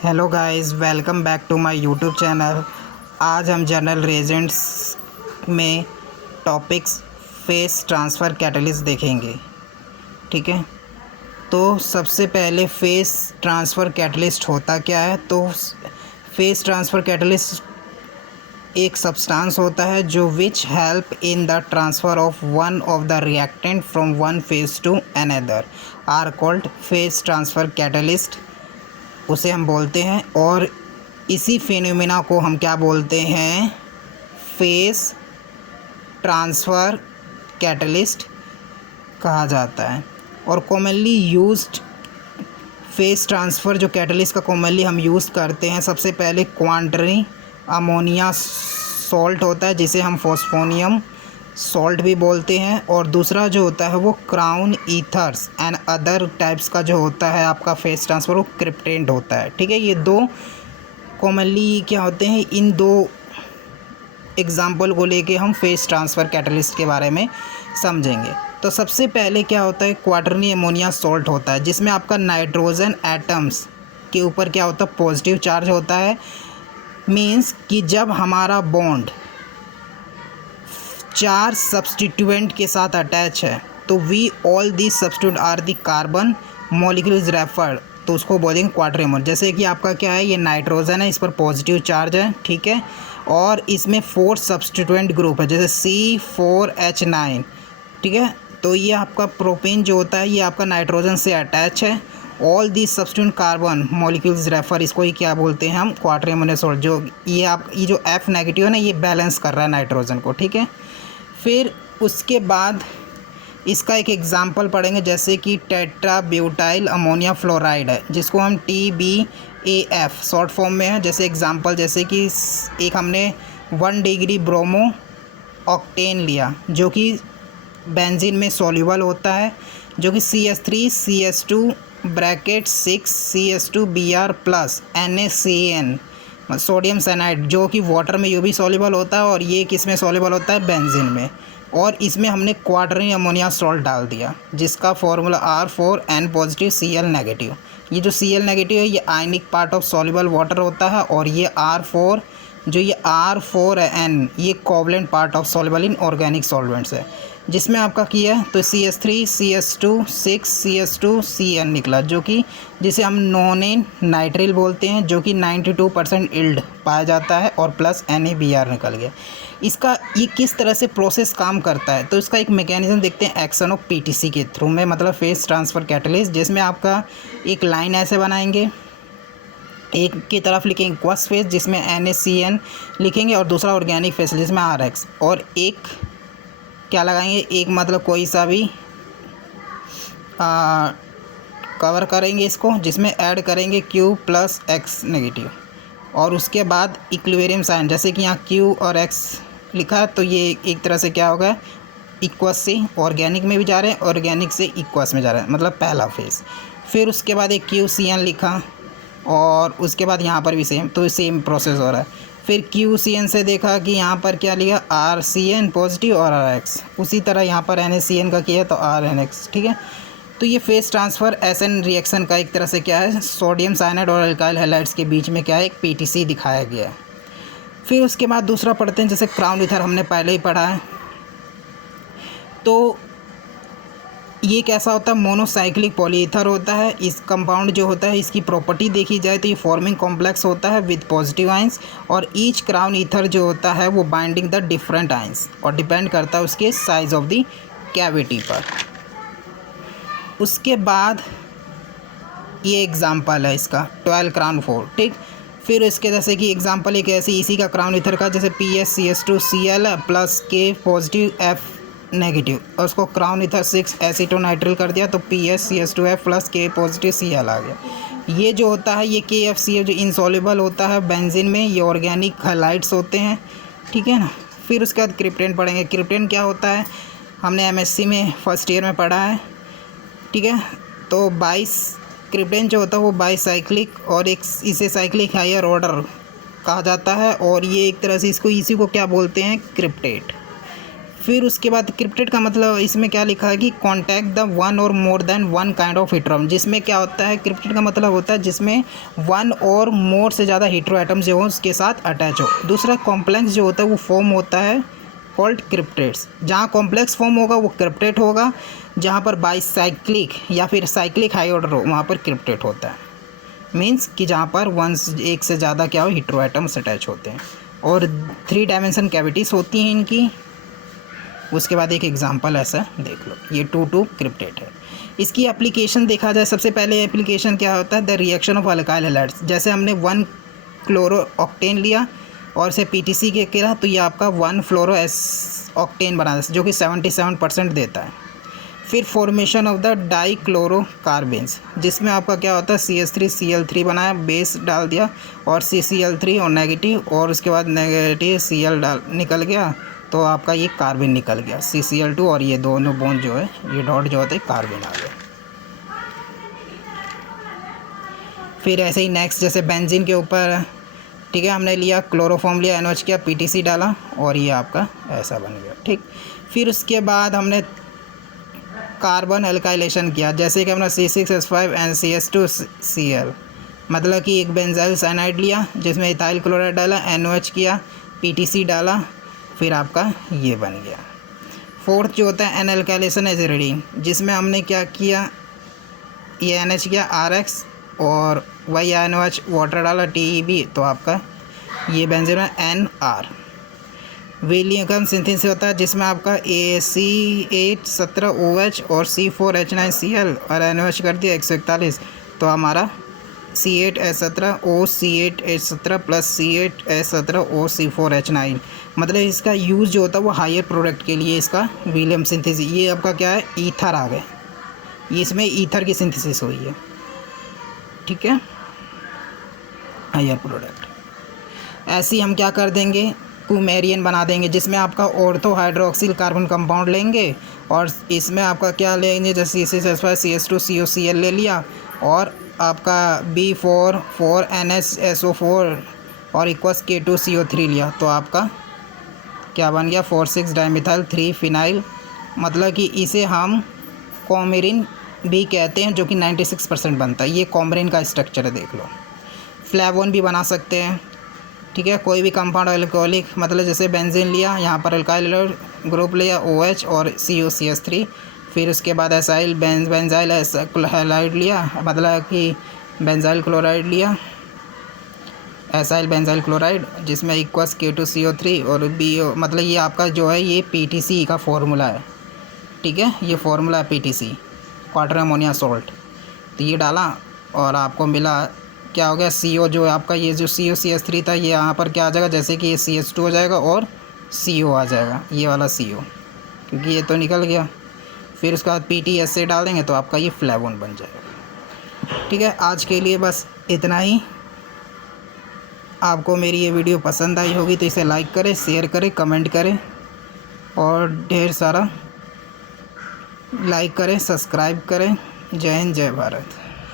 Hello guys, welcome back to my YouTube channel. आज हम general reagents में topics phase transfer catalyst देखेंगे। ठीक है, तो सबसे पहले फेस ट्रांसफ़र कैटलिस्ट होता क्या है। तो फेस ट्रांसफ़र कैटलिस्ट एक सब्सटेंस होता है जो which help in the transfer of one of the reactant from one phase to another are called phase transfer catalyst, उसे हम बोलते हैं। और इसी फिनोमेना को हम क्या बोलते हैं, फेस ट्रांसफ़र कैटलिस्ट कहा जाता है। और कॉमनली यूज्ड फेस ट्रांसफ़र जो कैटलिस्ट का कॉमनली हम यूज़ करते हैं, सबसे पहले क्वार्टरी अमोनिया सॉल्ट होता है जिसे हम फॉस्फोनियम सॉल्ट भी बोलते हैं। और दूसरा जो होता है वो crown ethers and other types का जो होता है आपका फेस ट्रांसफ़र, वो क्रिप्टेंट होता है। ठीक है, ये दो कॉमनली क्या होते हैं, इन दो एग्जाम्पल को लेके हम फेस ट्रांसफ़र कैटलिस्ट के बारे में समझेंगे। तो सबसे पहले क्या होता है, क्वाटरनी अमोनिया सॉल्ट होता है जिसमें आपका नाइट्रोजन एटम्स के ऊपर क्या होता है, पॉजिटिव चार्ज होता है। मीन्स कि जब हमारा बॉन्ड 4 सब्स्टिट्यूएंट के साथ अटैच है तो we all this substituent are the carbon molecule is referred, तो उसको बोलेंगे क्वार्टरी अमोनिया। जैसे कि आपका क्या है, ये नाइट्रोजन है, इस पर पॉजिटिव चार्ज है। ठीक है, और इसमें 4 सब्स्टिट्यूएंट ग्रुप है जैसे C4H9। ठीक है, तो ये आपका प्रोपेन जो होता है ये आपका नाइट्रोजन से अटैच है। All the substituent carbon molecules refer, इसको ही क्या बोलते हैं हम, क्वार्टरी अमोनिया सॉल्ट। जो ये जो F नेगेटिव है ना, ये बैलेंस कर रहा है नाइट्रोजन को। ठीक है, फिर उसके बाद इसका एक एग्जाम्पल पढ़ेंगे जैसे कि टेट्रा ब्यूटाइल अमोनिया फ्लोराइड है जिसको हम TBAF शॉर्ट फॉर्म में है। जैसे एग्जाम्पल, जैसे कि एक हमने 1 डिग्री ब्रोमो ऑक्टेन लिया जो कि बेंजीन में सॉल्युबल होता है, जो कि CH3CH2 bracket 6CH2Br plus NaCN sodium cyanide, जो कि वाटर में ये भी सॉल्युबल होता है और ये किस में सॉल्युबल होता है, बेंजीन में। और इसमें हमने क्वाटरनी अमोनिया सॉल्ट डाल दिया जिसका formula R4N positive Cl negative. ये जो Cl नेगेटिव है ये आयनिक पार्ट ऑफ सॉल्युबल वाटर होता है, और ये R4 जो ये R4N ये covalent part of soluble in organic solvents है। जिसमें आपका किया है तो CH3CH2 6CH2CN निकला, जो कि जिसे हम नॉन नाइट्रिल बोलते हैं, जो कि 92% इल्ड पाया जाता है, और प्लस NaBr निकल गया। इसका ये किस तरह से प्रोसेस काम करता है, तो इसका एक मैकेनिज्म देखते हैं एक्शन ऑफ PTC के थ्रू में, मतलब फेस ट्रांसफ़र कैटलिस्ट। जिसमें आपका एक लाइन ऐसे बनाएंगे, एक की तरफ लिखेंगे क्वस फेस जिसमें NaCN लिखेंगे, और दूसरा ऑर्गेनिक फेस जिसमें RX, और एक क्या लगाएंगे, एक मतलब कोई सा भी कवर करेंगे इसको, जिसमें ऐड करेंगे Q प्लस X नेगेटिव। और उसके बाद इक्विलिब्रियम साइन, जैसे कि यहाँ Q और X लिखा है तो ये एक तरह से क्या होगा, इक्वस से ऑर्गेनिक में भी जा रहे हैं, ऑर्गेनिक से इक्वस में जा रहे हैं, मतलब पहला फेस। फिर उसके बाद एक QCN लिखा, और उसके बाद यहाँ पर भी सेम, तो सेम प्रोसेस हो रहा है। फिर QCN से देखा कि यहाँ पर क्या लिखा, RCN पॉजिटिव और RX, उसी तरह यहाँ पर NaCN का किया तो RNX। ठीक है, तो ये फेस ट्रांसफ़र SN रिएक्शन का एक तरह से क्या है, सोडियम साइनाइड और अल्काइल हैलाइड्स के बीच में क्या है, एक PTC दिखाया गया है। फिर उसके बाद दूसरा पढ़ते हैं, जैसे क्राउन ईथर हमने पहले ही पढ़ा है। तो ये कैसा होता है, मोनोसाइक्लिक पॉलीईथर होता है। इस कंपाउंड जो होता है इसकी प्रॉपर्टी देखी जाए तो ये फॉर्मिंग कॉम्प्लेक्स होता है विद पॉजिटिव आइंस, और ईच क्राउन ईथर जो होता है वो बाइंडिंग द डिफरेंट आइंस, और डिपेंड करता है उसके साइज ऑफ द कैविटी पर। उसके बाद ये एग्जाम्पल है इसका 12 क्राउन 4। ठीक, फिर इसके जैसे कि एग्जाम्पल एक ऐसी इसी का क्राउन ईथर का, जैसे PSCH2Cl plus K positive F negative, और उसको क्राउन ईथर 6 एसीटोनाइट्रिल कर दिया तो PSCH2F plus K positive Cl आ गया। ये जो होता है ये KFCF जो इनसॉल्युबल होता है बेंजीन में, ये ऑर्गेनिक हैलाइड्स होते हैं। ठीक है ना। फिर उसके बाद क्रिप्टेन पढ़ेंगे। क्रिप्टेन क्या होता है, हमने MSc में फर्स्ट ईयर में पढ़ा है। ठीक है, तो 22 क्रिप्टेन जो होता है वो बाईसाइक्लिक, और एक इसे साइक्लिक हायर ऑर्डर कहा जाता है, और ये एक तरह से इसको इसी को क्या बोलते हैं, क्रिप्टेट। फिर उसके बाद क्रिप्टेड का मतलब इसमें क्या लिखा है कि कॉन्टैक्ट द वन और more than one kind of heteroatom, जिसमें क्या होता है क्रिप्टेड का मतलब होता है जिसमें वन और मोर से ज़्यादा हेटेरोएटम जो हो उसके साथ अटैच हो। दूसरा कॉम्प्लेक्स जो होता है वो फॉर्म होता है कॉल्ड क्रिप्टेड्स। जहाँ कॉम्प्लेक्स फॉर्म होगा वो क्रिप्टेड होगा, जहाँ पर बाईसाइक्लिक या फिर साइक्लिक हाई ऑर्डर हो वहाँ पर क्रिप्टेड होता है। मीन्स कि जहाँ पर एक से ज़्यादा क्या हो हेटेरोएटम्स अटैच होते हैं और 3 डायमेंशन कैविटीज़ होती हैं इनकी। उसके बाद एक एग्जांपल ऐसा देख लो, ये 2,2 क्रिप्टेड है। इसकी एप्लीकेशन देखा जाए, सबसे पहले एप्लीकेशन क्या होता है, the reaction of alkyl halides. जैसे हमने 1 क्लोरो ऑक्टेन लिया और इसे पीटीसी के किया तो ये आपका 1 फ्लोरो एस ऑक्टेन बना जो कि 77% देता है। फिर formation of the dichlorocarbenes, जिसमें आपका क्या होता है CH3Cl3 बनाया, बेस डाल दिया और CCl3 और नेगेटिव, और उसके बाद नेगेटिव Cl डाल निकल गया तो आपका ये कार्बन निकल गया CCl2, और ये दोनों बॉन्ड जो है ये डॉट जो होते हैं कार्बन आ गया। फिर ऐसे ही नेक्स्ट जैसे बेंजीन के ऊपर, ठीक है, हमने लिया क्लोरोफॉर्म लिया, NOH किया, PTC डाला और ये आपका ऐसा बन गया। ठीक, फिर उसके बाद हमने कार्बन एल्काइलेशन किया, जैसे कि हमने C6H5 NCH2Cl, मतलब कि एक बेंजाइल साइनाइड लिया जिसमें इथाइल क्लोराइड डाला, NOH किया, PTC डाला, फिर आपका ये बन गया। फोर्थ जो होता है एन एल्काइलेशन एजिरिडीन, जिसमें हमने क्या किया, ये NH किया RX और वही NOH वाटर डाला TeB, तो आपका ये बेंजीन में NR। विलियम सिंथेसिस होता है जिसमें आपका C817OH और C4H9Cl और NOH कर दिया 141, तो हमारा C8H17O, C8H17 plus C8H17O, C4H9। मतलब इसका यूज़ जो होता है वो हायर प्रोडक्ट के लिए, इसका विलियम सिंथेसिस। ये आपका क्या है, ईथर आ गए, ये इसमें ईथर की सिंथेसिस हुई है। ठीक है, हायर प्रोडक्ट। ऐसे ही हम क्या कर देंगे, कुमेरियन बना देंगे, जिसमें आपका ऑर्थो हाइड्रोक्सिल कार्बन कंपाउंड लेंगे और इसमें आपका क्या लेंगे, जैसे C6H5 CH2COCl ले लिया और आपका B4 और इक्वस K2CO3 लिया, तो आपका क्या बन गया 4,6 डाइमिथाइल 3 फिनाइल। मतलब कि इसे हम कॉमेरिन भी कहते हैं, जो कि 96% बनता है। ये कॉमेरिन का स्ट्रक्चर है, देख लो। फ्लेवोन भी बना सकते हैं, ठीक है, कोई भी कंपाउंड अल्कोहलिक, मतलब जैसे बेंजीन लिया, यहाँ पर अल्काइल ग्रुप लिया OH और COCH3, फिर उसके बाद एसाइल बेंजाइल हैलाइड लिया, मतलब कि बेंजाइल क्लोराइड लिया, एसाइल बेंजाइल क्लोराइड, जिसमें इक्वस K2CO3 और BO, मतलब ये आपका जो है ये PTC का फॉर्मूला है। ठीक है, ये फार्मूला है PTC, क्वार्टर अमोनिया सॉल्ट। तो ये डाला और आपको मिला क्या हो गया, CO जो है आपका, ये जो COCH3 था ये यहाँ पर क्या आ जाएगा, जैसे कि ये CH2 हो जाएगा और CO आ जाएगा, ये वाला CO, क्योंकि ये तो निकल गया। फिर उसके बाद PTS से डाल देंगे तो आपका ये फ्लेवोन बन जाएगा। ठीक है, आज के लिए बस इतना ही। आपको मेरी ये वीडियो पसंद आई होगी तो इसे लाइक करें, शेयर करें, कमेंट करें और ढेर सारा लाइक करें, सब्सक्राइब करें। जय हिंद, जय भारत।